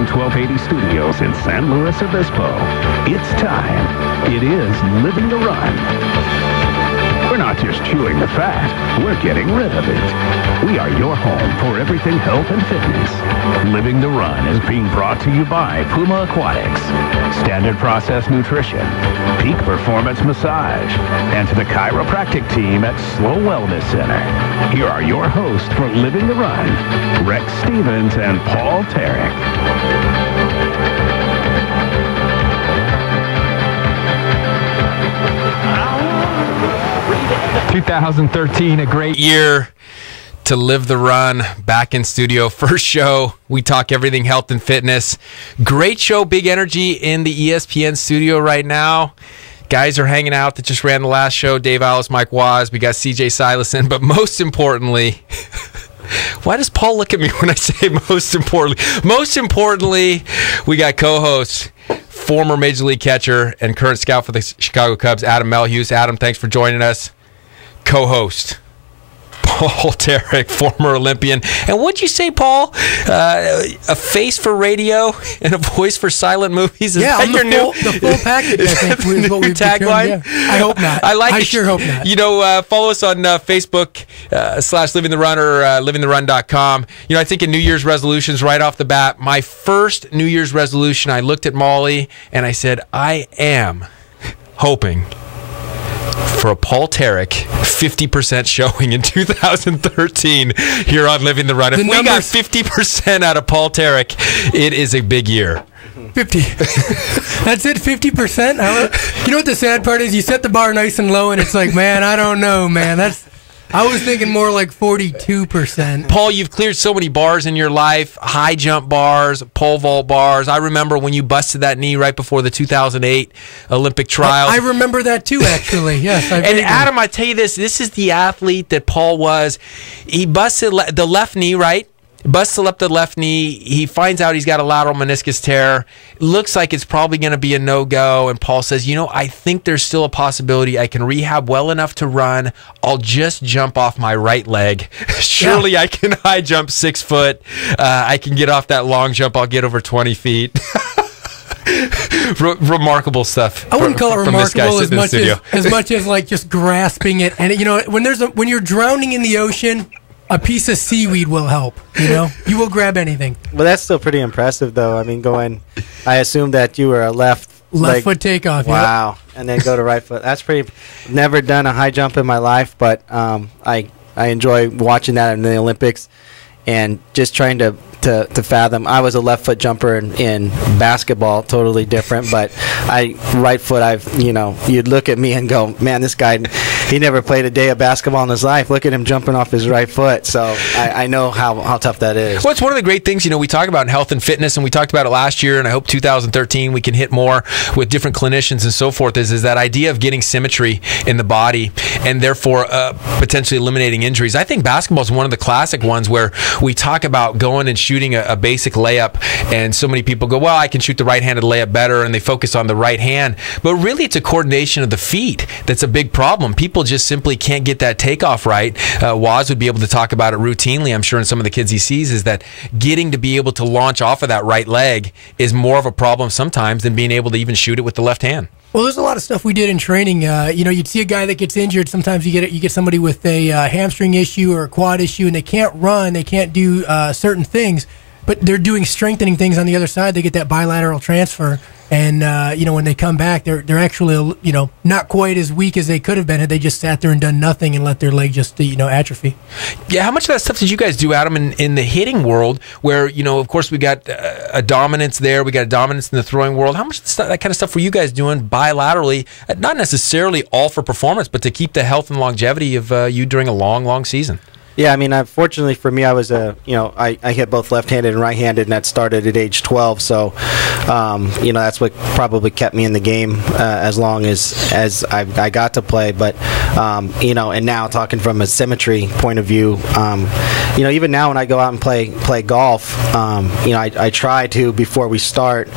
ESPN 1280 studios in San Luis Obispo. It's time. It is Living the Run. We're not just chewing the fat, we're getting rid of it. We are your home for everything health and fitness. Living the Run is being brought to you by Puma Aquatics, Standard Process Nutrition, Peak Performance Massage, and to the chiropractic team at Slow Wellness Center. Here are your hosts for Living the Run, Rex Stevens and Paul Tarek. 2013, a great year to live the run. Back in studio, first show. We talk everything health and fitness. Great show, big energy in the ESPN studio right now. Guys are hanging out that just ran the last show. Dave Alice, Mike Waz. We got CJ Silason. But most importantly, why does Paul look at me when I say most importantly? Most importantly, we got co-host, former Major League catcher and current scout for the Chicago Cubs, Adam Melhuse. Adam, thanks for joining us. Co-host, Paul Tarek, former Olympian. And what'd you say, Paul? A face for radio and a voice for silent movies? Is that your new the full package? I think is what we've tagline. Yeah. I hope not. I sure hope not. You know, follow us on Facebook / Living the Run or livingtherun.com. You know, I think in New Year's resolutions right off the bat, my first New Year's resolution, I looked at Molly and I said, I am hoping for a Paul Tarek 50% showing in 2013 here on Living the Run. If we got 50% out of Paul Tarek, it is a big year. 50. That's it, 50%? You know what the sad part is? You set the bar nice and low, and it's like, man, I don't know, man. I was thinking more like 42%. Paul, you've cleared so many bars in your life, high jump bars, pole vault bars. I remember when you busted that knee right before the 2008 Olympic trials. I remember that too, actually. Yes. And Adam, I tell you this is the athlete that Paul was. He busted the left knee, right? Busted up the left knee. He finds out he's got a lateral meniscus tear. Looks like it's probably going to be a no-go. And Paul says, you know, I think there's still a possibility I can rehab well enough to run. I'll just jump off my right leg. Surely I can high jump 6 foot. I can get off that long jump. I'll get over 20 feet. Remarkable stuff. I wouldn't call it remarkable as much as like just grasping it. And, you know, when you're drowning in the ocean, a piece of seaweed will help, you know? You will grab anything. Well, that's still pretty impressive, though. I mean, I assume that you were a left foot takeoff. Wow. Yep. And then go to right foot. That's pretty. Never done a high jump in my life, but I enjoy watching that in the Olympics and just trying to fathom. I was a left foot jumper in basketball, totally different, but right foot, you'd look at me and go, man, this guy, he never played a day of basketball in his life. Look at him jumping off his right foot. So I know how tough that is. Well, it's one of the great things, we talk about in health and fitness, and we talked about it last year, and I hope 2013 we can hit more with different clinicians and so forth, is that idea of getting symmetry in the body and therefore potentially eliminating injuries. I think basketball is one of the classic ones where we talk about going and shooting a basic layup, and so many people go, well, I can shoot the right-handed layup better, and they focus on the right hand. But really, it's a coordination of the feet that's a big problem. People just simply can't get that takeoff right. Waz would be able to talk about it routinely, I'm sure, in some of the kids he sees, is that getting to be able to launch off of that right leg is more of a problem sometimes than being able to even shoot it with the left hand. Well, there's a lot of stuff we did in training. You'd see a guy that gets injured. Sometimes you get somebody with a hamstring issue or a quad issue, and they can't run, they can't do certain things, but they're doing strengthening things on the other side. They get that bilateral transfer, and when they come back, they're actually not quite as weak as they could have been had they just sat there and done nothing and let their leg just atrophy. Yeah, how much of that stuff did you guys do, Adam, in the hitting world, where of course we got a dominance there, we got a dominance in the throwing world? How much that kind of stuff were you guys doing bilaterally, not necessarily all for performance, but to keep the health and longevity of you during a long season? Yeah, I mean, fortunately for me, I was I hit both left-handed and right-handed, and that started at age 12. So, that's what probably kept me in the game as long as I got to play. But, and now talking from a symmetry point of view, even now when I go out and play golf, I try to, before we start,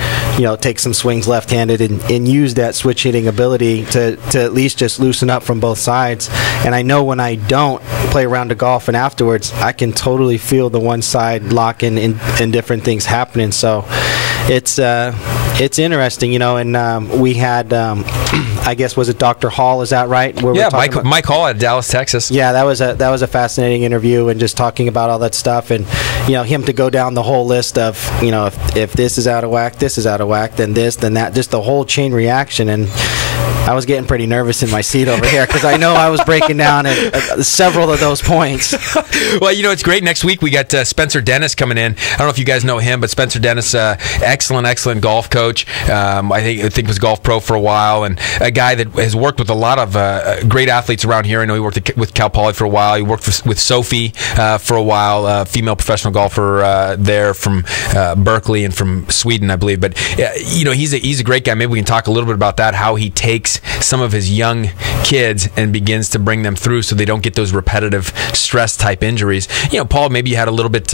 take some swings left-handed and use that switch hitting ability to at least just loosen up from both sides. And I know when I don't play around the golf and afterwards, I can totally feel the one side locking and different things happening. So it's interesting, and we had, I guess, was it Dr. Hall? Is that right? Yeah, Mike Hall at Dallas, Texas. Yeah, that was a fascinating interview, and just talking about all that stuff, and him to go down the whole list of if this is out of whack, this is out of whack, then this, then that, just the whole chain reaction. And I was getting pretty nervous in my seat over here because I know I was breaking down several of those points. Well, it's great. Next week we got Spencer Dennis coming in. I don't know if you guys know him, but Spencer Dennis, excellent golf coach. I think was golf pro for a while, and a guy that has worked with a lot of great athletes around here. I know he worked with Cal Poly for a while. He worked with Sophie for a while, female professional golfer there from Berkeley and from Sweden, I believe. But he's a great guy. Maybe we can talk a little bit about that, how he takes some of his young kids and begins to bring them through so they don't get those repetitive stress type injuries. Paul, maybe you had a little bit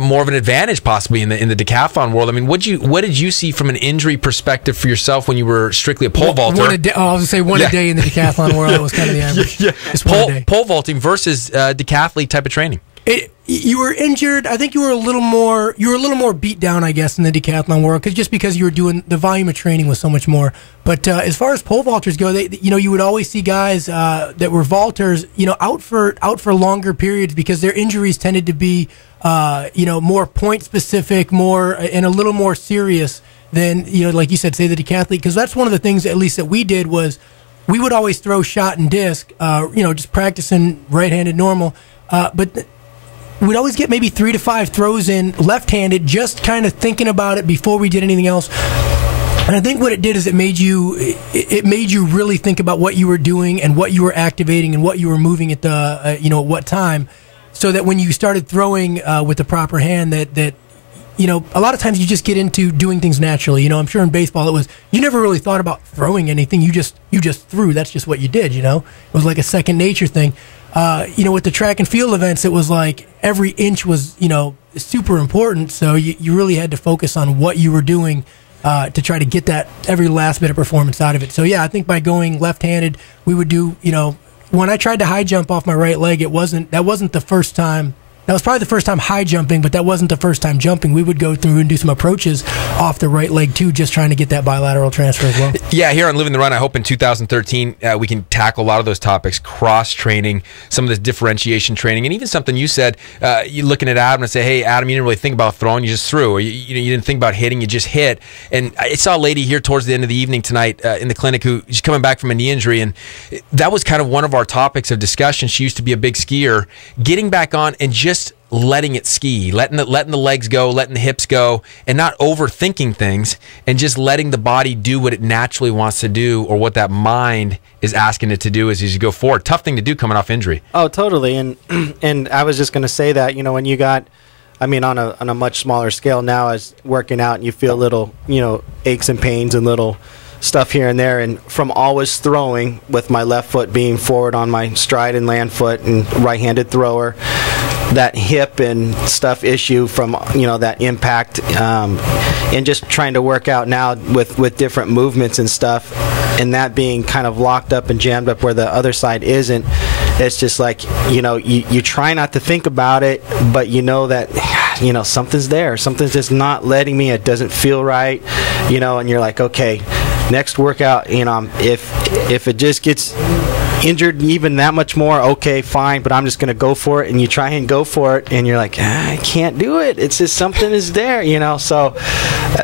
more of an advantage possibly in the decathlon world. I mean, what did you see from an injury perspective for yourself when you were strictly a pole vaulter? I was going to say one a day in the decathlon world. That was kind of the average. Yeah. Pole vaulting versus decathlete type of training. You were injured. I think you were a little more beat down, I guess, in the decathlon world, because you were doing the volume of training was so much more. But as far as pole vaulters go, you would always see guys that were vaulters, out for longer periods because their injuries tended to be, more point specific, and a little more serious than like you said, say the decathlete. Because that's one of the things, at least that we did, was we would always throw shot and disc, just practicing right-handed normal, but we'd always get maybe 3 to 5 throws in left-handed, just kind of thinking about it before we did anything else. And I think what it did is it made you really think about what you were doing and what you were activating and what you were moving at the at what time, so that when you started throwing with the proper hand, that a lot of times you just get into doing things naturally. I'm sure in baseball it was, you never really thought about throwing anything. You just threw. That's just what you did. It was like a second nature thing. With the track and field events, it was like every inch was, super important. So you really had to focus on what you were doing to try to get that every last bit of performance out of it. So, yeah, I think by going left-handed, we would do, when I tried to high jump off my right leg, that wasn't the first time. That was probably the first time high jumping, but that wasn't the first time jumping. We would go through and do some approaches off the right leg, too, just trying to get that bilateral transfer as well. Yeah, here on Living the Run, I hope in 2013 we can tackle a lot of those topics, cross-training, some of this differentiation training, and even something you said, you're looking at Adam and say, hey, Adam, you didn't really think about throwing, you just threw. Or you didn't think about hitting, you just hit. And I saw a lady here towards the end of the evening tonight in the clinic who's coming back from a knee injury, and that was kind of one of our topics of discussion. She used to be a big skier. Getting back on and just letting it ski, letting the legs go, letting the hips go, and not overthinking things, and just letting the body do what it naturally wants to do, or what that mind is asking it to do as you go forward. Tough thing to do coming off injury. Oh, totally. And I was just going to say that, when you got, on a much smaller scale now, as working out, and you feel little, aches and pains and little stuff here and there, and from always throwing with my left foot being forward on my stride and land foot and right-handed thrower, that hip and stuff issue from that impact, and just trying to work out now with different movements and stuff, and that being kind of locked up and jammed up where the other side isn't. It's just like you try not to think about it, but that something's there, something's just not letting me, it doesn't feel right, and you're like, okay, next workout, if it just gets injured even that much more, okay, fine, but I'm just going to go for it. And you try and go for it, and you're like, I can't do it. It's just something is there, So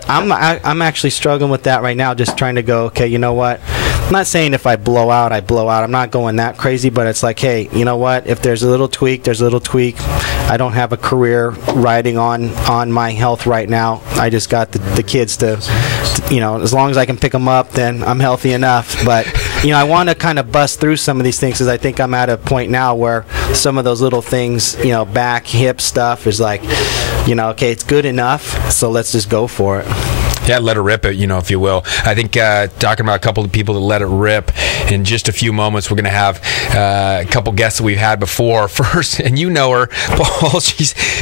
I'm actually struggling with that right now, just trying to go, okay, you know what? I'm not saying if I blow out, I blow out. I'm not going that crazy, but it's like, hey, you know what? If there's a little tweak, there's a little tweak. I don't have a career riding on my health right now. I just got the kids to as long as I can pick them up, then I'm healthy enough. But, I want to kind of bust through some of these things, because I think I'm at a point now where some of those little things, back, hip stuff is like, okay, it's good enough, so let's just go for it. Yeah, let her rip it, if you will. I think talking about a couple of people that let it rip in just a few moments, we're going to have a couple guests that we've had before. First, and you know her, Paul.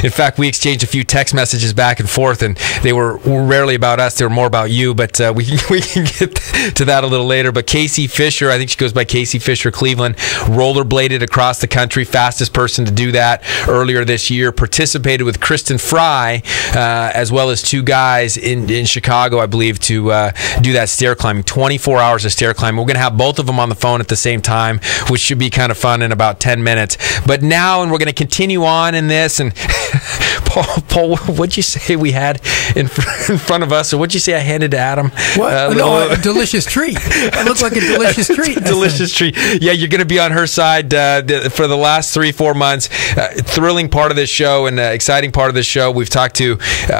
In fact, we exchanged a few text messages back and forth, and they were rarely about us. They were more about you, but we can get to that a little later. But Kacie Fisher, I think she goes by Kacie Fisher Cleveland, rollerbladed across the country, fastest person to do that earlier this year, participated with Kristin Frey, as well as two guys in Chicago, I believe, to do that stair climbing. 24 hours of stair climbing. We're going to have both of them on the phone at the same time, which should be kind of fun in about 10 minutes. But now, and we're going to continue on in this, and Paul, what'd you say we had in front of us, or what'd you say I handed to Adam? What? A delicious treat. It looks like a delicious treat. Delicious treat. Yeah, you're going to be on her side for the last 3-4 months. Thrilling part of this show and exciting part of this show. We've talked to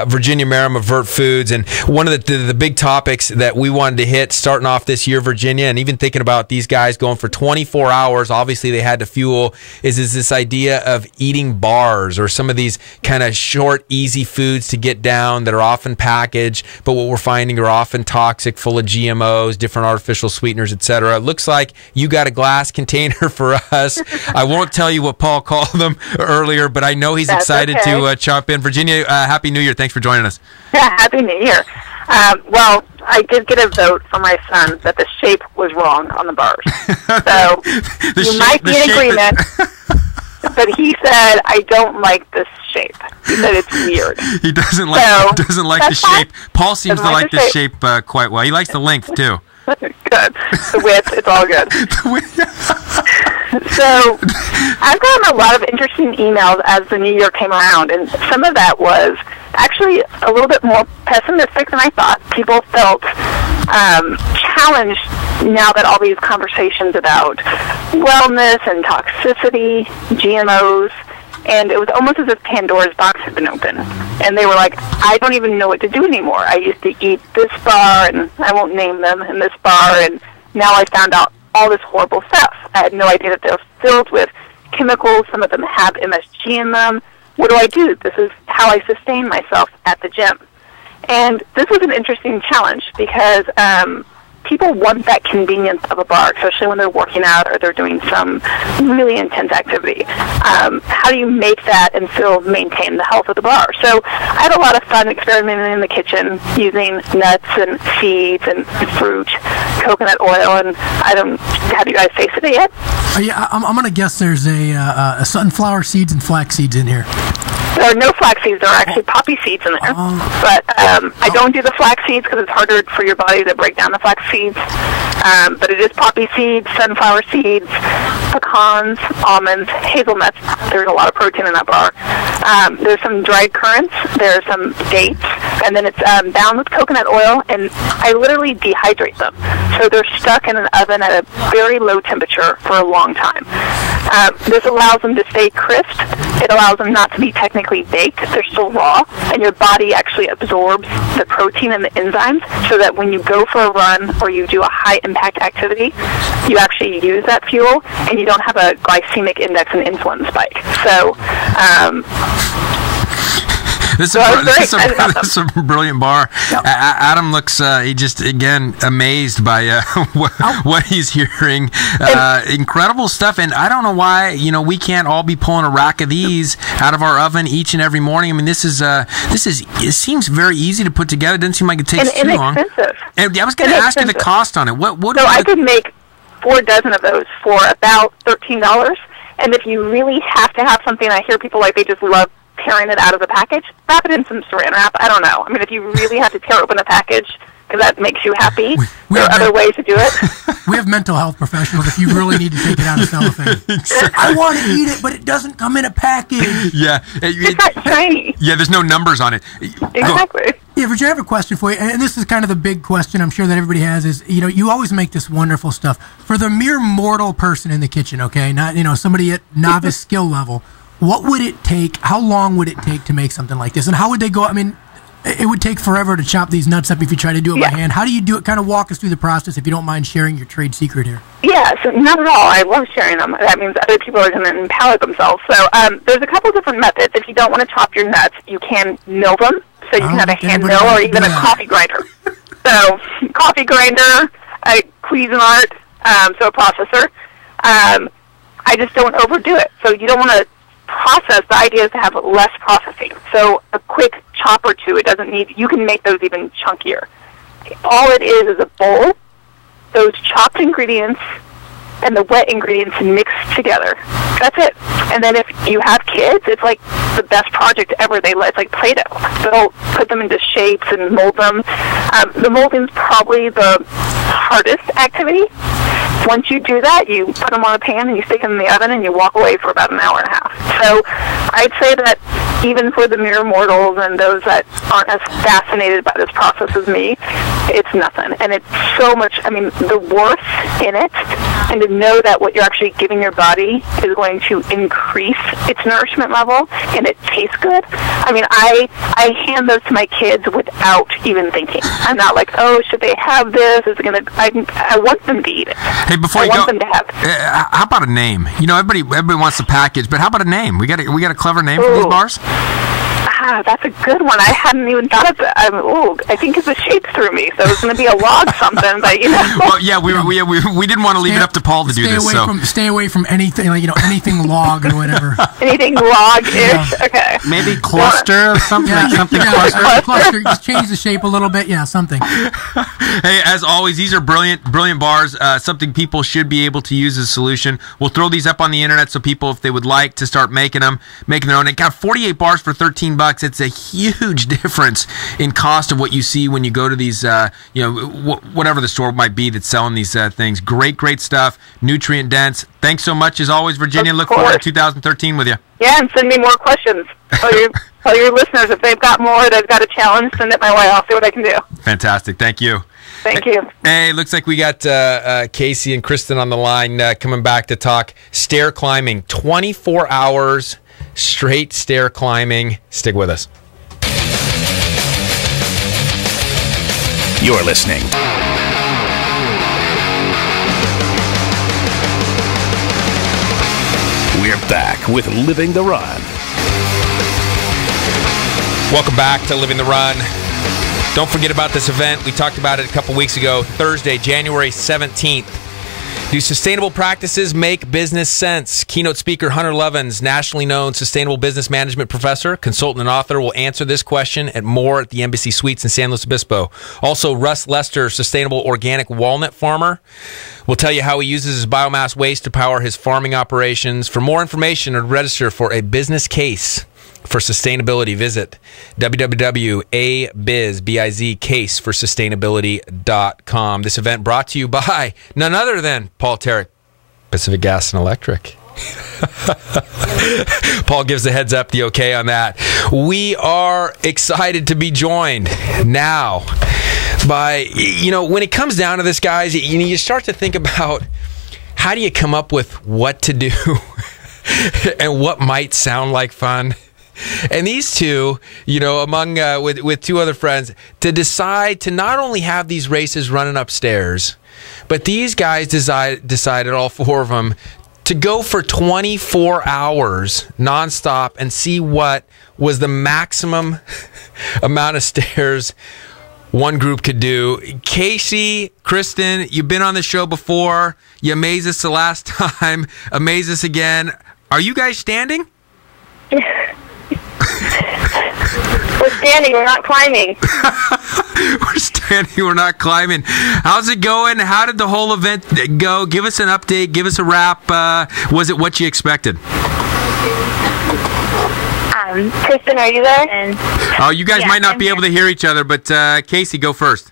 Virginia Merrim of Vert Foods, and one of the big topics that we wanted to hit starting off this year, Virginia, and even thinking about these guys going for 24 hours, obviously they had to fuel, is this idea of eating bars or some of these kind of short, easy foods to get down that are often packaged, but what we're finding are often toxic, full of GMOs, different artificial sweeteners, etc. It looks like you got a glass container for us. I won't tell you what Paul called them earlier, but I know he's excited to chop in. Virginia, Happy New Year. Thanks for joining us. Yeah, Happy New Year. Well, I did get a vote from my son that the shape was wrong on the bars. So you might be in agreement. But he said, I don't like this shape. He said it's weird. He doesn't like the shape. Paul seems to like the shape quite well. He likes the length, too. Good. The width, it's all good. So I've gotten a lot of interesting emails as the new year came around, and some of that was actually a little bit more pessimistic than I thought. People felt challenged now that all these conversations about wellness and toxicity, GMOs, and it was almost as if Pandora's box had been open. And they were like, I don't even know what to do anymore. I used to eat this bar, and I won't name them, and this bar, and now I found out all this horrible stuff. I had no idea that they're filled with chemicals. Some of them have MSG in them. What do I do? This is how I sustain myself at the gym. And this was an interesting challenge because people want that convenience of a bar, especially when they're working out or they're doing some really intense activity. How do you make that and still maintain the health of the bar? So I had a lot of fun experimenting in the kitchen using nuts and seeds and fruit, coconut oil, and have you guys tasted it yet? Yeah, I'm going to guess there's a sunflower seeds and flax seeds in here. There are no flax seeds. There are actually poppy seeds in there. But I don't do the flax seeds because it's harder for your body to break down the flax seeds. But it is poppy seeds, sunflower seeds, pecans, almonds, hazelnuts. There's a lot of protein in that bar. There's some dried currants. There's some dates. And then it's bound with coconut oil. And I literally dehydrate them. So they're stuck in an oven at a very low temperature for a long time. This allows them to stay crisp. It allows them not to be technically baked. They're still raw, and your body actually absorbs the protein and the enzymes so that when you go for a run or you do a high-impact activity, you actually use that fuel, and you don't have a glycemic index and insulin spike. So, This is a brilliant bar. Yep. Adam looks, he just, again, amazed by what he's hearing. Incredible stuff. And I don't know why, we can't all be pulling a rack of these out of our oven each and every morning. I mean, it seems very easy to put together. It doesn't seem like it takes too long. And I was going to ask you the cost on it. I could make 4 dozen of those for about $13. And if you really have to have something, I hear people they just love tearing it out of the package, wrap it in some saran wrap. I don't know. I mean, if you really have to tear open a package because that makes you happy, there are other ways to do it. We have mental health professionals if you really need to take it out of cellophane. Exactly. I want to eat it, but it doesn't come in a package. Yeah. It's not shiny. Yeah, there's no numbers on it. Exactly. Yeah, Virginia, I have a question for you, and this is kind of the big question I'm sure that everybody has is, you always make this wonderful stuff. For the mere mortal person in the kitchen, okay, not, somebody at novice skill level, what would it take, how long would it take to make something like this? And how would they go, I mean, it would take forever to chop these nuts up if you try to do it by hand. How do you do it? Kind of walk us through the process if you don't mind sharing your trade secret here. Yeah, so not at all. I love sharing them. That means other people are going to empower themselves. So there's a couple different methods. If you don't want to chop your nuts, you can mill them. so you can have a hand mill or even a coffee grinder. So coffee grinder, a Cuisinart, so a processor. I just don't overdo it. So you don't want to process. The idea is to have less processing. So a quick chop or two, it doesn't need, you can make those even chunkier. All it is a bowl, those chopped ingredients, and the wet ingredients mixed together. That's it. And then if you have kids, it's like the best project ever. It's like Play-Doh. They'll put them into shapes and mold them. The molding's probably the hardest activity. Once you do that, you put them on a pan and you stick them in the oven and you walk away for about an hour and a half. So I'd say that even for the mere mortals and those that aren't as fascinated by this process as me, it's nothing. And it's so much, I mean, the worth in it, and to know that what you're actually giving your body is going to increase its nourishment level and it tastes good. I mean, I hand those to my kids without even thinking. I'm not like, oh, should they have this? Is it going to, I want them to eat it. Hey, before you go, how about a name? You know, everybody wants the package, but how about a name? We got a clever name for these bars? That's a good one. I hadn't even thought of that. I think it's a shape through me, so it's going to be a log something. But Well, yeah, we didn't want to leave it up to Paul to do this. Stay away from anything, like anything log or whatever. Anything log-ish. Okay. Maybe cluster or something. Cluster. Just change the shape a little bit. Yeah, something. Hey, as always, these are brilliant bars. Something people should be able to use as a solution. We'll throw these up on the internet so people, if they would like to start making their own. It got 48 bars for $13. It's a huge difference in cost of what you see when you go to these, whatever the store might be that's selling these things. Great stuff, nutrient dense. Thanks so much as always, Virginia. Look forward to 2013 with you. Yeah, and send me more questions. Tell your listeners if they've got more, they've got a challenge, send it my way. I'll see what I can do. Fantastic. Thank you. Thank you. Hey, looks like we got Kacie and Kristin on the line coming back to talk stair climbing. 24 hours straight stair climbing. Stick with us. You're listening. We're back with Living the Run. Welcome back to Living the Run. Don't forget about this event. We talked about it a couple weeks ago, Thursday, January 17th. Do sustainable practices make business sense? Keynote speaker Hunter Levins, nationally known sustainable business management professor, consultant, and author, will answer this question and more at the Embassy Suites in San Luis Obispo. Also, Russ Lester, sustainable organic walnut farmer, will tell you how he uses his biomass waste to power his farming operations. For more information or register for a business case for sustainability, visit www.bizcaseforsustainability.com. This event brought to you by none other than Paul Tarrant, Pacific Gas and Electric. Paul gives the heads up, the okay on that. We are excited to be joined now by, when it comes down to this, guys, you start to think about how do you come up with what to do and what might sound like fun. And these two, among with two other friends, to decide to not only have these races running upstairs, but these guys decided, all four of them, to go for 24 hours nonstop and see what was the maximum amount of stairs one group could do. Kacie, Kristin, you've been on the show before. You amazed us the last time. Amaze us again. Are you guys standing? We're standing, we're not climbing. We're standing, we're not climbing. How's it going? How did the whole event go? Give us an update, give us a wrap. Was it what you expected? Kristin, are you there? Oh, you guys might not be able to hear each other, but Kacie, go first.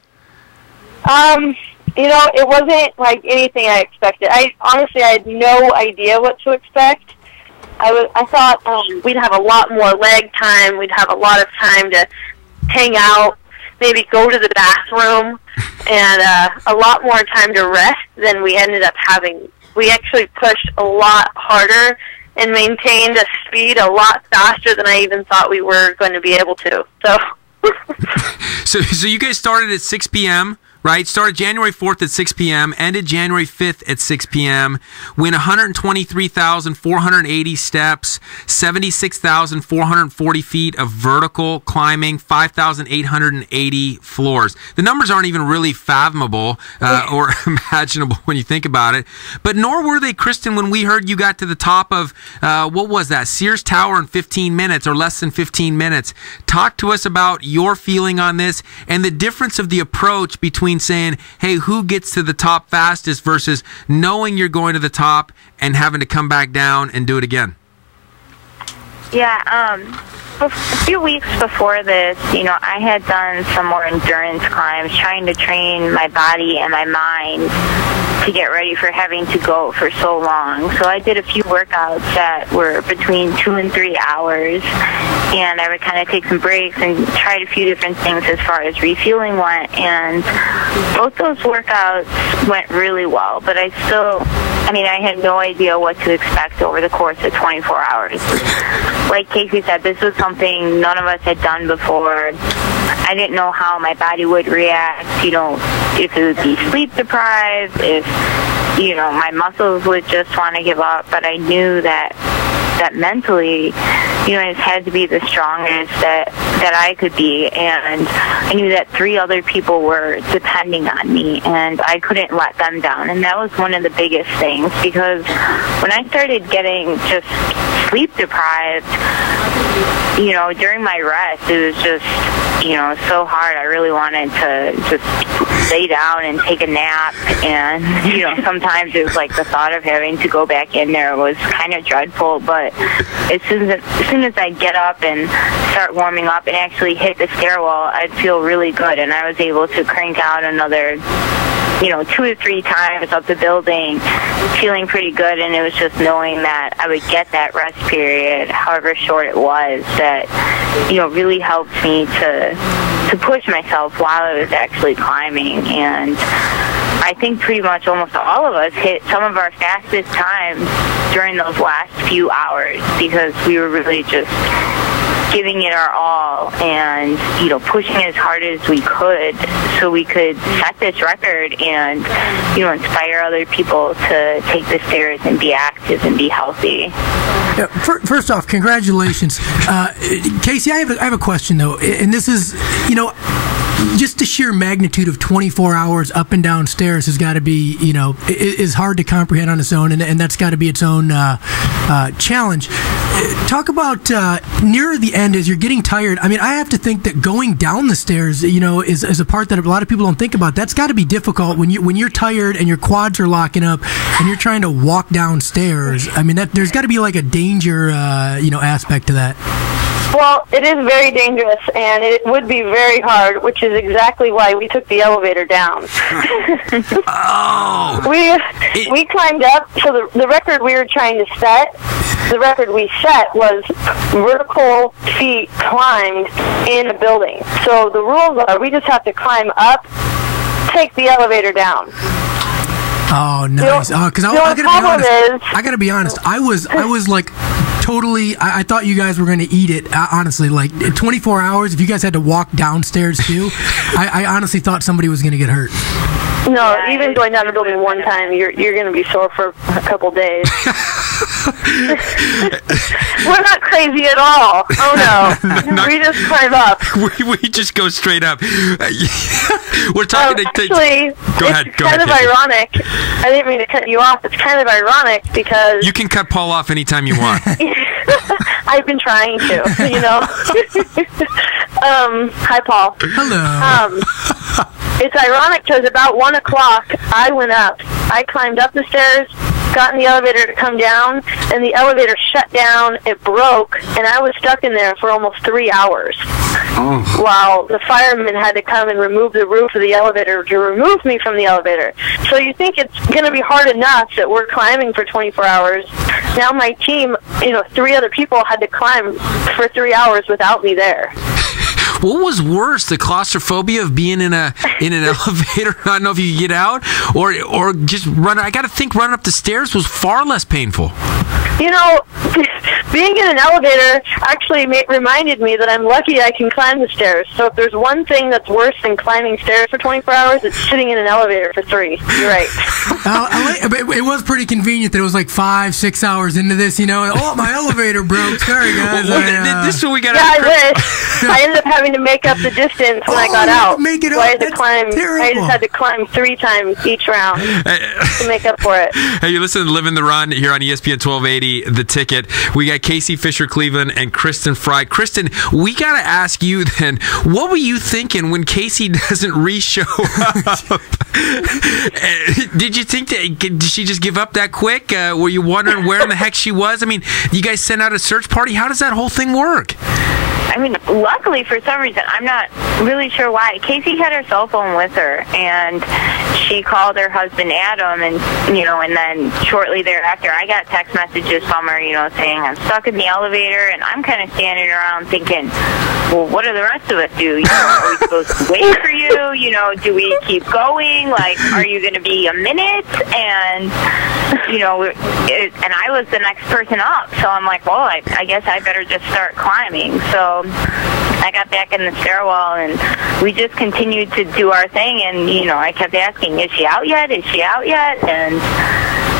It wasn't like anything I expected. I had no idea what to expect. I thought we'd have a lot more leg time. We'd have a lot of time to hang out, maybe go to the bathroom, and a lot more time to rest than we ended up having. We actually pushed a lot harder and maintained a speed a lot faster than I even thought we were going to be able to. So you guys started at 6 p.m., right? Started January 4th at 6 p.m., ended January 5th at 6 p.m., went 123,480 steps, 76,440 feet of vertical climbing, 5,880 floors. The numbers aren't even really fathomable or imaginable when you think about it, but nor were they, Kristin, when we heard you got to the top of, what was that, Sears Tower in 15 minutes or less than 15 minutes. Talk to us about your feeling on this and the difference of the approach between saying, hey, who gets to the top fastest versus knowing you're going to the top and having to come back down and do it again. Yeah, a few weeks before this, I had done some more endurance climbs, trying to train my body and my mind to get ready for having to go for so long. So I did a few workouts that were between 2 and 3 hours, and I would kind of take some breaks and tried a few different things as far as refueling went, and both those workouts went really well, but I had no idea what to expect over the course of 24 hours. Like Kacie said, this was something none of us had done before. I didn't know how my body would react, if it would be sleep deprived, if, my muscles would just want to give up, but I knew that mentally, it had to be the strongest that I could be, and I knew that 3 other people were depending on me, and I couldn't let them down, and that was one of the biggest things, because when I started getting just sleep deprived, during my rest, it was just, so hard. I really wanted to just lay down and take a nap, and, sometimes it was like the thought of having to go back in there was kind of dreadful, but as soon as I'd get up and start warming up and actually hit the stairwell, I'd feel really good, and I was able to crank out another 2 to 3 times up the building, feeling pretty good, and it was just knowing that I would get that rest period, however short it was, that, really helped me to push myself while I was actually climbing. And I think pretty much almost all of us hit some of our fastest times during those last few hours, because we were really just giving it our all and, pushing as hard as we could so we could set this record and, inspire other people to take the stairs and be active and be healthy. Yeah, first off, congratulations. Kacie, I have a question, though, and this is, just the sheer magnitude of 24 hours up and down stairs has got to be, is hard to comprehend on its own, and that's got to be its own challenge. Talk about near the end as you're getting tired. I mean, I have to think that going down the stairs, is a part that a lot of people don't think about. That's got to be difficult when you're tired and your quads are locking up and you're trying to walk downstairs. I mean, there's got to be like a danger, aspect to that. Well, it is very dangerous, and it would be very hard, which is exactly why we took the elevator down. We climbed up, so the record we were trying to set, the record we set was vertical feet climbed in a building. So the rules are we just have to climb up, take the elevator down. Oh, nice. Because I got to be honest. I was like totally. I thought you guys were going to eat it. Honestly, like 24 hours. If you guys had to walk downstairs too, I honestly thought somebody was going to get hurt. No, even going down the building one time, you're going to be sore for a couple days. We're not crazy at all. Oh no, we just climb up. We just go straight up. We're talking. Actually, go ahead. It's kind of ironic. I didn't mean to cut you off. It's kind of ironic because you can cut Paul off anytime you want. I've been trying to. Hi, Paul. Hello. It's ironic because about 1 o'clock, I went up. I climbed up the stairs, got in the elevator to come down, and the elevator shut down. It broke, and I was stuck in there for almost 3 hours. While the firemen had to come and remove the roof of the elevator to remove me from the elevator. So you think it's going to be hard enough that we're climbing for 24 hours. Now my team, 3 other people had to climb for 3 hours without me there. What was worse, the claustrophobia of being in an elevator, not know if you could get out, or just run? I got to think running up the stairs was far less painful. You know, being in an elevator actually reminded me that I'm lucky I can climb the stairs. So if there's one thing that's worse than climbing stairs for 24 hours, it's sitting in an elevator for 3. You're right. It was pretty convenient that it was like 5-6 hours into this, you know. Oh, my elevator broke. Sorry, guys. This is what we got. Yeah, I wish. I ended up having to make up the distance when I got out. Make it so up. I had to climb. Terrible. I just had to climb 3 times each round to make up for it. Hey, you listen to Living the Run here on ESPN 1280, The Ticket. We got Kacie Fisher-Cleveland and Kristin Frey. Kristin, we got to ask you then, what were you thinking when Kacie doesn't re-show up? Did you think did she just give up that quick? Were you wondering where in the heck she was? I mean, you guys sent out a search party. How does that whole thing work? I mean, luckily, for some reason, I'm not really sure why. Kacie had her cell phone with her, and she called her husband, Adam, and then shortly thereafter, I got text messages from her, saying, I'm stuck in the elevator, and I'm kind of standing around thinking, well, what do the rest of us do? Are we supposed to wait for you? Do we keep going? Like, are you going to be a minute? And, and I was the next person up, so I'm like, well, I guess I better just start climbing. So I got back in the stairwell, and we just continued to do our thing, and, I kept asking, is she out yet? Is she out yet? And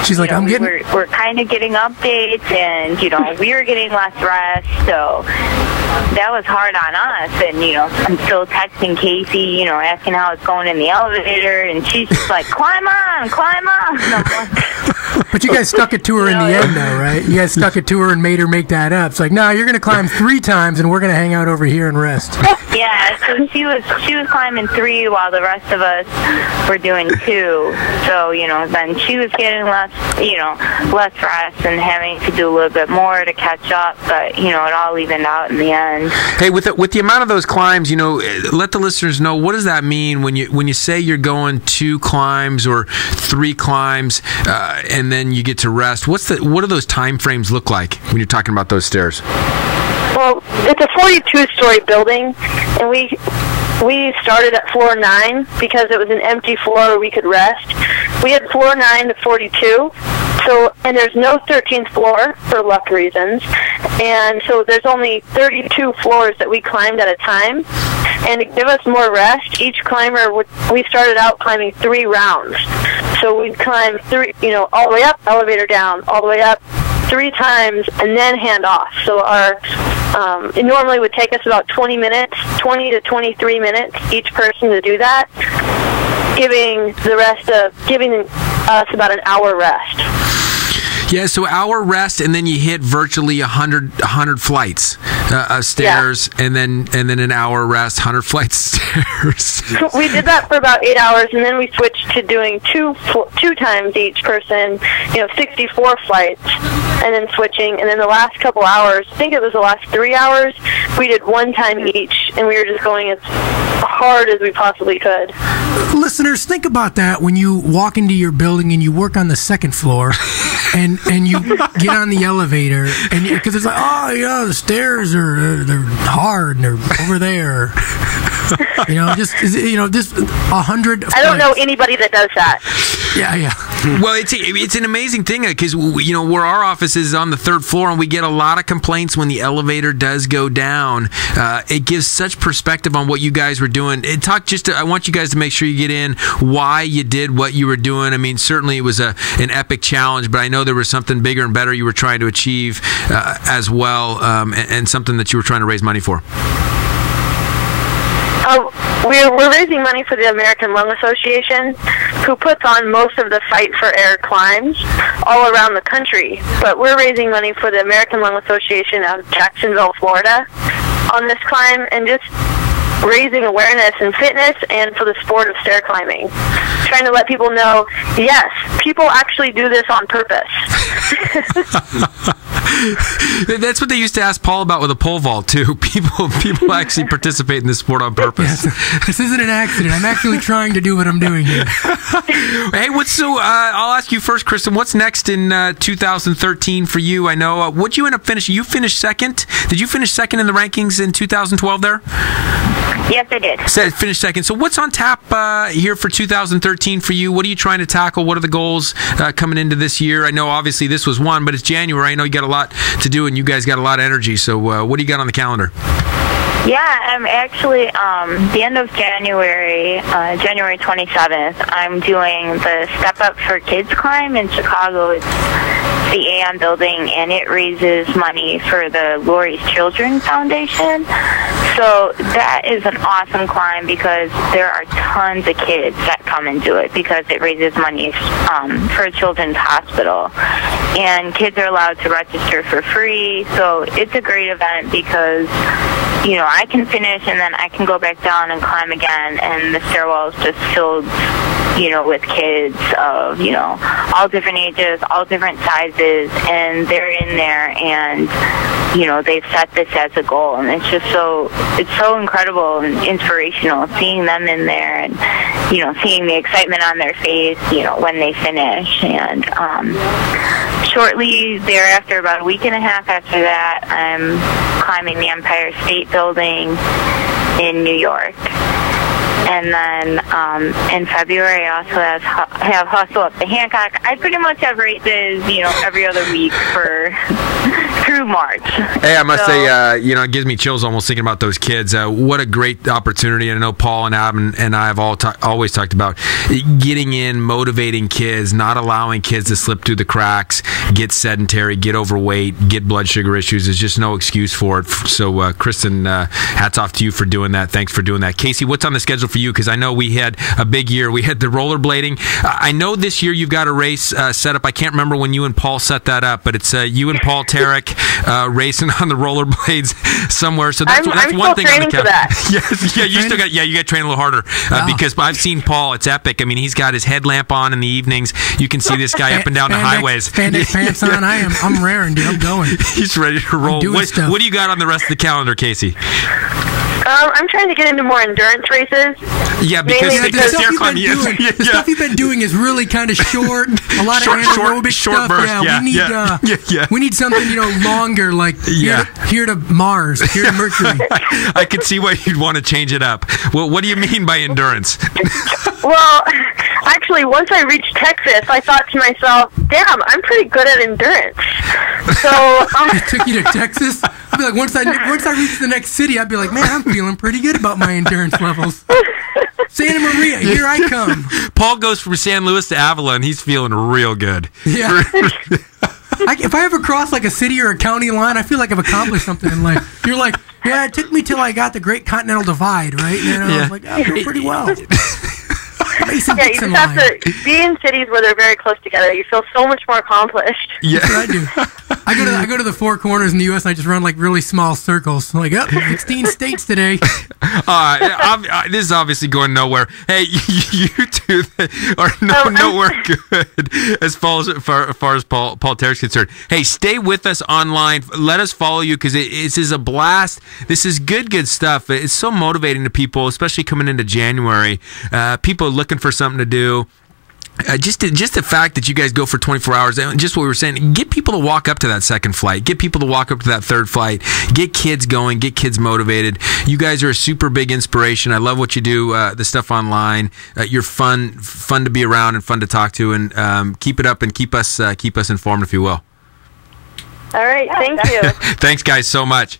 she's like, we're kind of getting updates, and, we were getting less rest, so that was hard on us. And, I'm still texting Kacie, asking how it's going in the elevator, and she's just like, climb on. And I'm like, but you guys stuck it to her in the end, though, right? You guys stuck it to her and made her make that up. It's like, no, you're going to climb 3 times, and we're going to hang out over here and rest. Yeah, so she was climbing 3 while the rest of us were doing 2. So, then she was getting less rest and having to do a little bit more to catch up. But, it all evened out in the end. Hey, with the amount of those climbs, let the listeners know, what does that mean when you say you're going 2 climbs or 3 climbs, and then you get to rest? What do those time frames look like when you're talking about those stairs? Well, it's a 42-story building, and we started at floor 9 because it was an empty floor where we could rest. We had floor 9 to 42, and there's no 13th floor for luck reasons, and so there's only 32 floors that we climbed at a time. And to give us more rest, each climber we started out climbing 3 rounds. So we'd climb 3, all the way up, elevator down, all the way up 3 times, and then hand off. So it normally would take us about 20 to 23 minutes each person to do that, giving us about an hour rest. Yeah, so hour rest, and then you hit virtually 100 flights of stairs, yeah. and then an hour rest, 100 flights of stairs. We did that for about 8 hours, and then we switched to doing two times each person, 64 flights, and then switching. And then the last couple hours, I think it was the last 3 hours, we did 1 time each, and we were just going as hard as we possibly could. Listeners, think about that when you walk into your building and you work on the 2nd floor, and you get on the elevator, and because it's like, oh, the stairs they're hard and they're over there. Just 100. I don't know anybody that does that. Yeah. Well, it's an amazing thing because where our office is on the 3rd floor, and we get a lot of complaints when the elevator does go down. It gives such perspective on what you guys were doing. I want you guys to make sure you get in why you did what you were doing. I mean, certainly it was an epic challenge, but I know there was something bigger and better you were trying to achieve as well, and something that you were trying to raise money for. We're raising money for the American Lung Association, who puts on most of the Fight for Air climbs all around the country. But we're raising money for the American Lung Association out of Jacksonville, Florida, on this climb, and just raising awareness and fitness and for the sport of stair climbing. Trying to let people know, yes, people actually do this on purpose. That's what they used to ask Paul about with a pole vault, too. People actually participate in this sport on purpose. Yes. This isn't an accident. I'm actually trying to do what I'm doing here. Hey, I'll ask you first, Kristin, what's next in 2013 for you? I know, what'd you end up finishing? You finished 2nd? Did you finish 2nd in the rankings in 2012 there? Yes, I did. Finished second. So what's on tap here for 2013 for you? What are you trying to tackle? What are the goals coming into this year? I know obviously this was one, but it's January. I know you got a lot to do, and you guys got a lot of energy. So what do you got on the calendar? Yeah, I'm actually, the end of January, January 27th, I'm doing the Step Up for Kids climb in Chicago. It's the AM building, and it raises money for the Lori's Children Foundation. So that is an awesome climb because there are tons of kids that come and do it because it raises money for a children's hospital. And kids are allowed to register for free. So it's a great event because, you know, I can finish and then I can go back down and climb again, and the stairwell is just filled, you know, with kids of, you know, all different ages, all different sizes, and they're in there, and, you know, they've set this as a goal, and it's just it's so incredible and inspirational seeing them in there and, you know, seeing the excitement on their face, you know, when they finish. And shortly thereafter, about a week and a half after that, I'm climbing the Empire State Building in New York. And then in February, I also have Hustle Up the Hancock. I pretty much have races, you know, every other week through March. Hey, I must say, you know, it gives me chills almost thinking about those kids. What a great opportunity. And I know Paul and Adam and I have always talked about getting in, motivating kids, not allowing kids to slip through the cracks, get sedentary, get overweight, get blood sugar issues. There's just no excuse for it. So, Kristin, hats off to you for doing that. Thanks for doing that. Kacie, what's on the schedule for you? Because I know we had a big year. We had the rollerblading. I know this year you've got a race set up. I can't remember when you and Paul set that up, but it's you and Paul Tarek racing on the rollerblades somewhere. So that's one thing on the calendar. Yes, yeah, you still got you got to train a little harder because I've seen Paul. It's epic. I mean, he's got his headlamp on in the evenings. You can see this guy up and down the highways. Spandex pants on. I'm raring, dude. I'm going. He's ready to roll. What do you got on the rest of the calendar, Kacie? I'm trying to get into more endurance races. Yeah, because the stuff you've been doing is really kind of short. A lot of anaerobic short stuff. Burst, We need something, you know, longer, like here to Mars, here to Mercury. I could see why you'd want to change it up. Well, what do you mean by endurance? Well, actually, once I reached Texas, I thought to myself, damn, I'm pretty good at endurance. So it took you to Texas? I'd be like, once I reach the next city, I'd be like, man, I'm feeling pretty good about my endurance levels. Santa Maria, here I come. Paul goes from San Luis to Athlon. He's feeling real good. Yeah. If I ever cross like a city or a county line, I feel like I've accomplished something in life. You're like, yeah, it took me till I got the Great Continental Divide, right? And I was like, I feel pretty well. Yeah, you just have to be in cities where they're very close together. You feel so much more accomplished. Yeah, that's what I do. I go to the four corners in the U.S. and I just run like really small circles. I'm like, 16 states today. This is obviously going nowhere. Hey, you two are nowhere good as far as Paul Tarek's concerned. Hey, stay with us online. Let us follow you because this is a blast. This is good stuff. It's so motivating to people, especially coming into January. People are looking for something to do. Just the fact that you guys go for 24 hours, and just what we were saying, get people to walk up to that second flight, get people to walk up to that third flight, get kids going, get kids motivated. You guys are a super big inspiration. I love what you do, the stuff online. You're fun to be around and fun to talk to, and keep it up and keep us informed, if you will. All right, thank you. Thanks, guys, so much.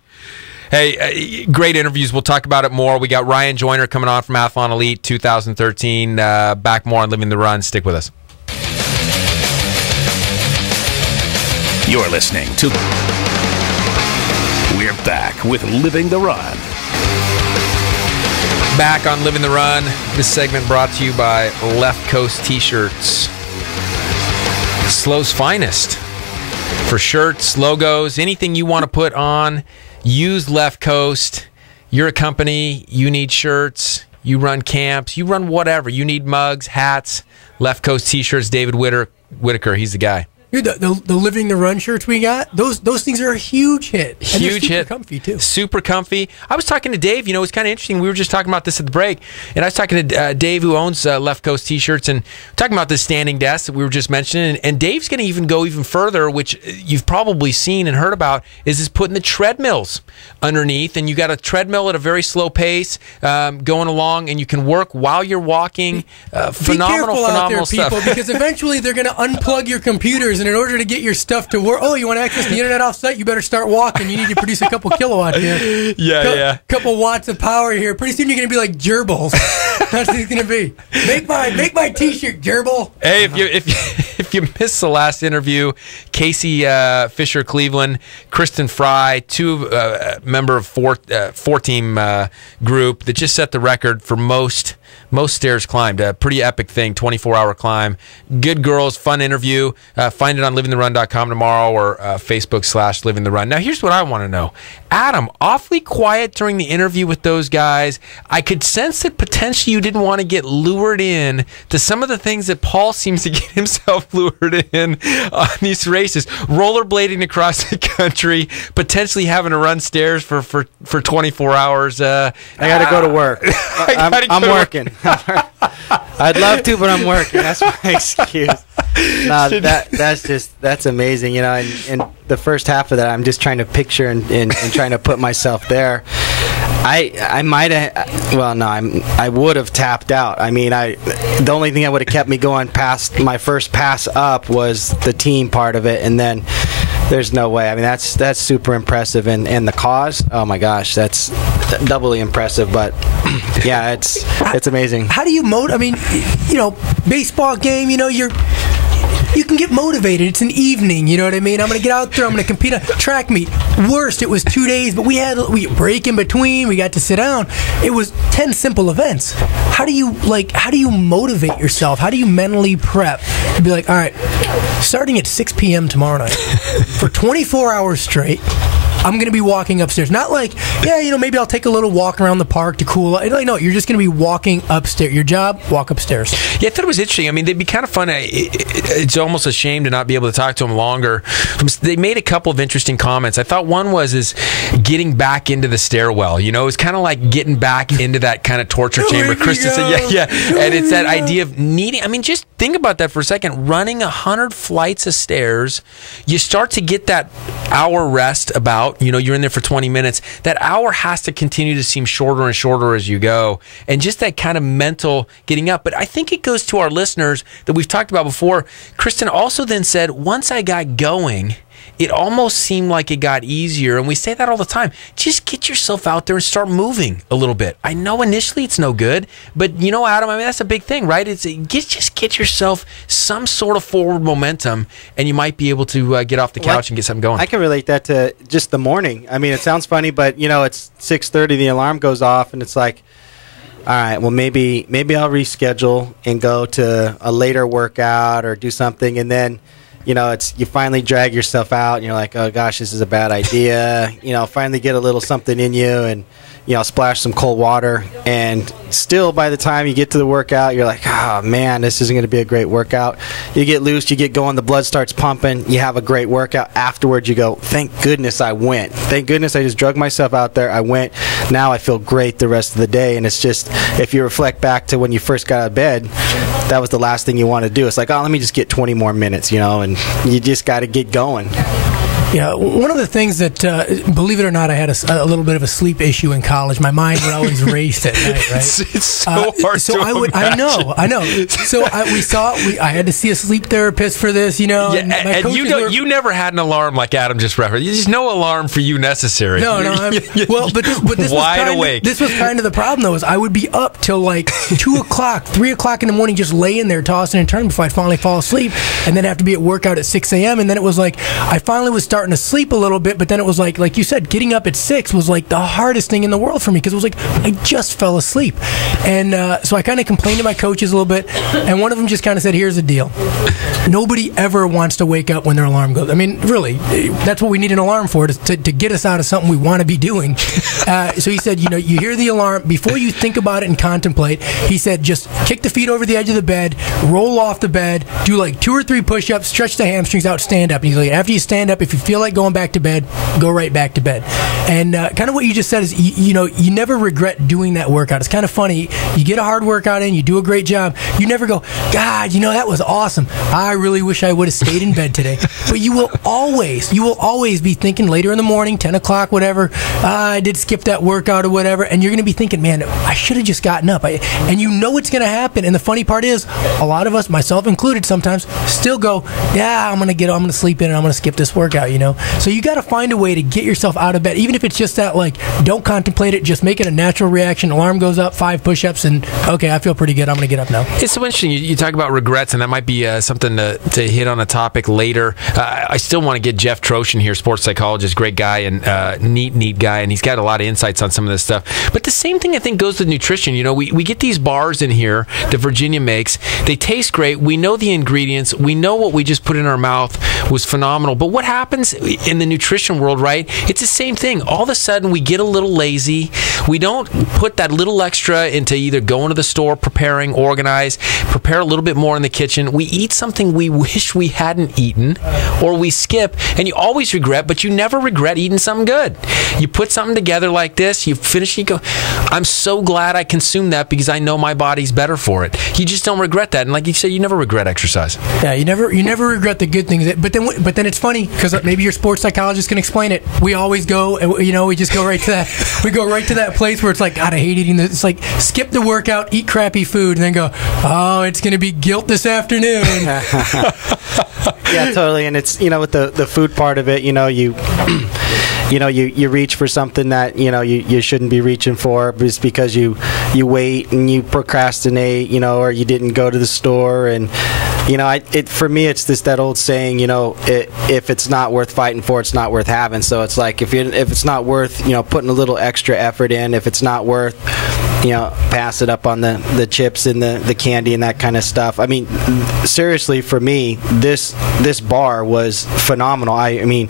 Hey, great interviews. We'll talk about it more. We got Ryan Joyner coming on from Athlon Elite 2013. Back more on Living the Run. Stick with us. You're listening to... We're back with Living the Run. Back on Living the Run. This segment brought to you by Left Coast T-Shirts. Slow's finest. For shirts, logos, anything you want to put on... Use Left Coast. You're a company. You need shirts. You run camps. You run whatever. You need mugs, hats, Left Coast T-shirts. David Whitaker, he's the guy. Dude, the Living the Run shirts we got, those things are a huge hit. And Huge they're hit. super comfy, too. Super comfy. I was talking to Dave. You know, it's kind of interesting. We were just talking about this at the break. And I was talking to Dave, who owns Left Coast T-shirts, and talking about this standing desk that we were just mentioning. And Dave's going to go even further, which you've probably seen and heard about, is putting the treadmills underneath. And you got a treadmill at a very slow pace going along, and you can work while you're walking. Phenomenal out there, stuff. people, because eventually they're going to unplug your computers, and in order to get your stuff to work, you want to access the internet off-site, you better start walking. You need to produce a couple kilowatts here. Yeah. Couple watts of power here. Pretty soon you're going to be like gerbils. That's what it's going to be. Make my T-shirt, gerbil. Hey, if you missed the last interview, Kacie Fisher Cleveland, Kristin Frey, two member of four team group that just set the record for most stairs climbed. A pretty epic thing, 24-hour climb. Good girls, fun interview. Find it on livingtherun.com tomorrow or Facebook/livingtherun. Now, here's what I want to know. Adam, awfully quiet during the interview with those guys. I could sense that potentially you didn't want to get lured in to some of the things that Paul seems to get himself lured in on these races. Rollerblading across the country, potentially having to run stairs for 24 hours. I got to go to work. I'm working. I'd love to, but I'm working. That's my excuse. No, that's amazing. You know, and the first half of that, I'm just trying to picture and trying to put myself there. I might have. Well, no, I would have tapped out. I mean, the only thing that would have kept me going past my first pass up was the team part of it, and then there's no way. I mean, that's super impressive, and the cause. Oh my gosh, that's doubly impressive. But yeah, it's amazing. How do you I mean, you know, baseball game. You know, you can get motivated. It's an evening, you know what I mean? I'm going to get out there. I'm going to compete on track meet. Worst, it was 2 days, but we break in between. We got to sit down. It was 10 simple events. How do you motivate yourself? How do you mentally prep to be like, all right, starting at 6 p.m. tomorrow night for 24 hours straight, I'm going to be walking upstairs. Not like, maybe I'll take a little walk around the park to cool. Like, no, you're just going to be walking upstairs. Your job, walk upstairs. Yeah, I thought it was interesting. I mean, they'd be kind of fun. It's almost a shame to not be able to talk to them longer. They made a couple of interesting comments. I thought one was getting back into the stairwell. You know, it's kind of like getting back into that kind of torture chamber. Kristin said, yeah. And it's that idea of needing, I mean, just think about that for a second. Running 100 flights of stairs, you start to get that hour rest about. You know, you're in there for 20 minutes. That hour has to continue to seem shorter and shorter as you go. And just that kind of mental getting up. But I think it goes to our listeners that we've talked about before. Kristin also then said, once I got going, it almost seemed like it got easier. And we say that all the time. Just get yourself out there and start moving a little bit. I know initially it's no good, but you know, Adam, I mean, that's a big thing, right? Just get yourself some sort of forward momentum, and you might be able to get off the couch and get something going. I can relate that to just the morning. I mean, it sounds funny, but you know, it's 6:30, the alarm goes off, and it's like, all right, well, maybe I'll reschedule and go to a later workout or do something, and then you know, you finally drag yourself out and you're like, oh gosh, this is a bad idea. You know, finally get a little something in you and, you know, splash some cold water. And still by the time you get to the workout, you're like, oh man, this isn't going to be a great workout. You get loose, you get going, the blood starts pumping, you have a great workout. Afterwards you go, thank goodness I went. Thank goodness I just drug myself out there. I went. Now I feel great the rest of the day. And it's just, if you reflect back to when you first got out of bed, that was the last thing you want to do. It's like, oh, let me just get 20 more minutes, you know, and you just got to get going. Yeah, one of the things that, believe it or not, I had a little bit of a sleep issue in college. My mind would always race at night, right? It's so hard to imagine. I know. So I had to see a sleep therapist for this, you know. Yeah, and you never had an alarm like Adam just referenced. There's no alarm for you necessary. No. But this wide awake. This was kind of the problem, though, is I would be up till like 2 o'clock, 3 o'clock in the morning, just laying there tossing and turning before I'd finally fall asleep, and then have to be at workout at 6 a.m. And then it was like I finally was starting starting to sleep a little bit, but then it was like you said, getting up at 6 was like the hardest thing in the world for me because it was like I just fell asleep. And so I kind of complained to my coaches a little bit, and one of them just kind of said, here's the deal. Nobody ever wants to wake up when their alarm goes. I mean, really, that's what we need an alarm for, to get us out of something we want to be doing. So he said, you hear the alarm, before you think about it and contemplate, he said, just kick the feet over the edge of the bed, roll off the bed, do like 2 or 3 push-ups, stretch the hamstrings out, stand up. And he's like, after you stand up, if you feel like going back to bed, go right back to bed. And kind of what you just said is, you never regret doing that workout. It's kind of funny. You get a hard workout in, you do a great job. You never go, God, that was awesome. I really wish I would have stayed in bed today. But you will always be thinking later in the morning, 10 o'clock, whatever, I did skip that workout or whatever, and you're going to be thinking, man, I should have just gotten up. And it's going to happen. And the funny part is, a lot of us, myself included sometimes, still go, yeah, I'm going to sleep in and I'm going to skip this workout, So you got to find a way to get yourself out of bed, even if it's just that, like, don't contemplate it, just make it a natural reaction. Alarm goes up, 5 push-ups, and okay, I feel pretty good. I'm going to get up now. It's so interesting. You talk about regrets, and that might be something to hit on a topic later. I still want to get Jeff Troshin here, sports psychologist, great guy and neat guy, and he's got a lot of insights on some of this stuff. But the same thing I think goes with nutrition. We get these bars in here that Virginia makes. They taste great. We know the ingredients. We know what we just put in our mouth was phenomenal. But what happens in the nutrition world, right? It's the same thing. All of a sudden, we get a little lazy. We don't put that little extra into either going to the store, preparing, organize, prepare a little bit more in the kitchen. We eat something we wish we hadn't eaten, or we skip, and you always regret, but you never regret eating something good. You put something together like this, you finish, you go, I'm so glad I consumed that because I know my body's better for it. You just don't regret that. And like you said, you never regret exercise. Yeah, you never regret the good things. But then it's funny because maybe your sports psychologist can explain it. We always go, we just go right to that. We go right to that place where it's like, God, I hate eating this. It's like skip the workout, eat crappy food, and then go, oh, it's going to be guilt this afternoon. Yeah, totally. And it's with the food part of it, you reach for something that you shouldn't be reaching for just because you wait and you procrastinate, or you didn't go to the store. And for me, it's that old saying, if it's not worth fighting for, it's not worth having. So it's like if it's not worth putting a little extra effort in, if it's not worth pass it up on the chips and the candy and that kind of stuff. I mean, seriously, for me, this bar was phenomenal. I mean,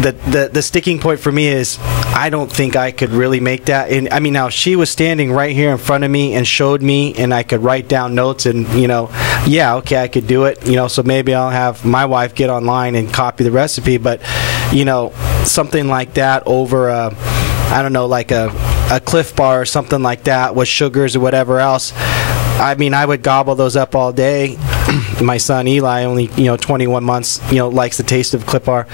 the sticking point for me is I don't think I could really make that. And I mean, now she was standing right here in front of me and showed me, and I could write down notes and yeah, okay, I could do it. So maybe I'll have my wife get online and copy the recipe. But something like that over like a Cliff Bar or something like that with sugars or whatever else. I mean, I would gobble those up all day. My son Eli, only 21 months, likes the taste of Cliff Bar.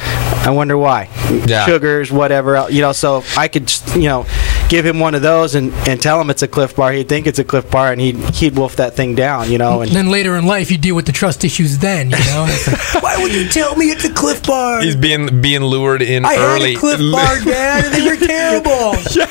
I wonder why. Yeah. Sugars, whatever else, so I could give him one of those and tell him it's a Cliff Bar. He'd think it's a Cliff Bar, and he'd wolf that thing down, And then later in life, you deal with the trust issues. Then, It's like, why would you tell me it's a Cliff Bar? He's being lured in early. I had a Cliff Bar, Dad, and they were terrible. Yeah.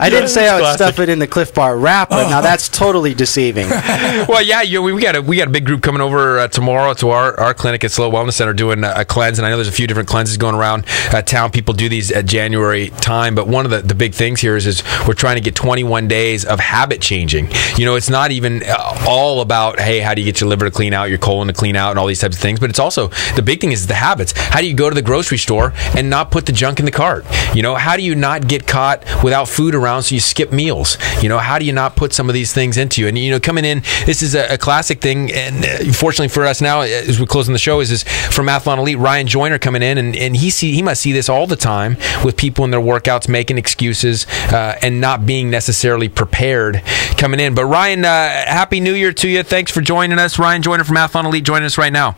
I didn't say I would stuff it in the Cliff Bar wrapper. Now that's totally deceiving. Well, yeah, we got a big group coming over tomorrow to our clinic at Slow Wellness Center doing a cleanse, and I know there's a few different cleanses going around town. People do these at January time, but one of the big things here is we're trying to get 21 days of habit changing. It's not even all about, hey, how do you get your liver to clean out, your colon to clean out, and all these types of things, but it's also, the big thing is the habits. How do you go to the grocery store and not put the junk in the cart? How do you not get caught without food around so you skip meals? How do you not put some of these things into you? And, coming in, this is a classic thing, and fortunately for us now, as we're closing the show, is from Athlon Elite, Ryan Joyner coming in, and he must see this all the time with people in their workouts making excuses and not being necessarily prepared coming in. But Ryan, Happy New Year to you. Thanks for joining us. Ryan Joyner from Athlon Elite joining us right now.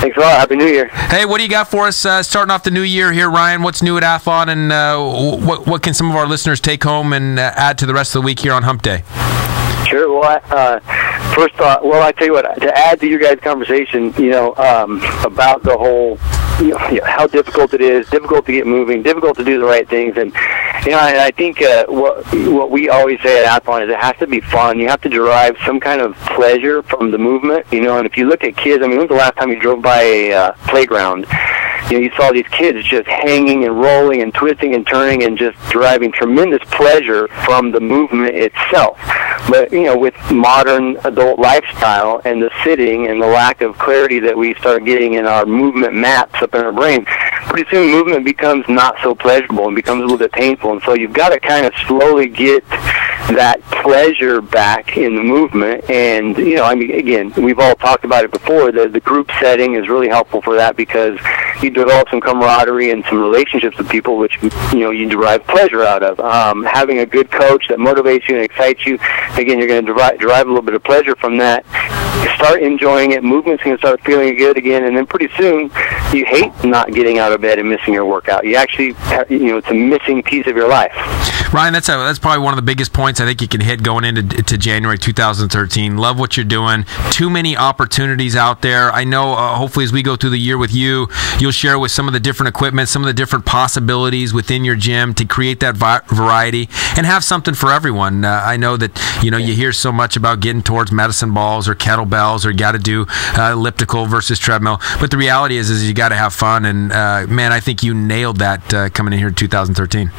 Thanks a lot. Happy New Year. Hey, what do you got for us starting off the new year here, Ryan? What's new at Athlon, and what can some of our listeners take home and add to the rest of the week here on Hump Day? Sure. Well, first thought. Well, I tell you what. To add to your guys' conversation, about the whole, how difficult it is, difficult to get moving, difficult to do the right things, and and I think what we always say at Athlon is it has to be fun. You have to derive some kind of pleasure from the movement, And if you look at kids, I mean, when's the last time you drove by a playground? you saw these kids just hanging and rolling and twisting and turning and just deriving tremendous pleasure from the movement itself. But, with modern adult lifestyle and the sitting and the lack of clarity that we start getting in our movement maps up in our brain, pretty soon movement becomes not so pleasurable and becomes a little bit painful. And so you've got to kind of slowly get that pleasure back in the movement. And, again, we've all talked about it before. The group setting is really helpful for that because you develop some camaraderie and some relationships with people, which, you derive pleasure out of. Having a good coach that motivates you and excites you, again, you're going to derive a little bit of pleasure from that. You start enjoying it. Movement's going to start feeling good again. And then pretty soon, you hate not getting out of bed and missing your workout. You actually, it's a missing piece of your life. Ryan, that's probably one of the biggest points I think you can hit going into January 2013. Love what you're doing. Too many opportunities out there. I know hopefully as we go through the year with you, you'll share with some of the different equipment, some of the different possibilities within your gym to create that variety and have something for everyone. I know that, you hear so much about getting towards medicine balls or kettlebells or got to do elliptical versus treadmill. But the reality is you got to have fun. And, man, I think you nailed that coming in here in 2013.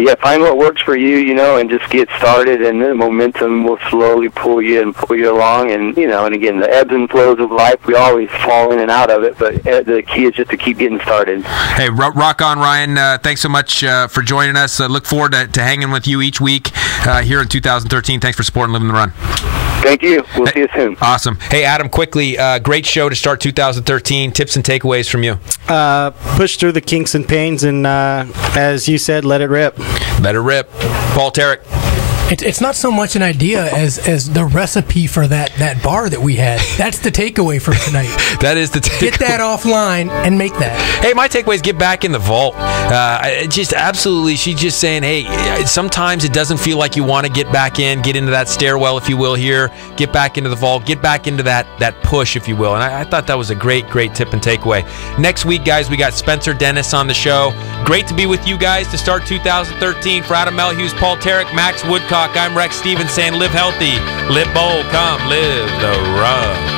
Yeah, find what works for you, and just get started, and the momentum will slowly pull you along. And, and again, the ebbs and flows of life, we always fall in and out of it, but the key is just to keep getting started. Hey, rock on, Ryan. Thanks so much for joining us. Look forward to hanging with you each week here in 2013. Thanks for supporting Living the Run. Thank you. We'll see you soon. Awesome. Hey, Adam, quickly, great show to start 2013. Tips and takeaways from you. Push through the kinks and pains, and as you said, let it rip. Let it rip. Paul Tarek. It's not so much an idea as the recipe for that bar that we had. That's the takeaway from tonight. That is the takeaway. Get that offline and make that. Hey, my takeaway is get back in the vault. Just absolutely, she's just saying, hey, sometimes it doesn't feel like you want to get back in, get into that stairwell, if you will, here. Get back into the vault. Get back into that push, if you will. And I thought that was a great tip and takeaway. Next week, guys, we got Spencer Dennis on the show. Great to be with you guys to start 2013. For Adam Melhuse, Paul Tarek, Max Woodcock, I'm Rex Stevens saying live healthy, live bold, come live the run.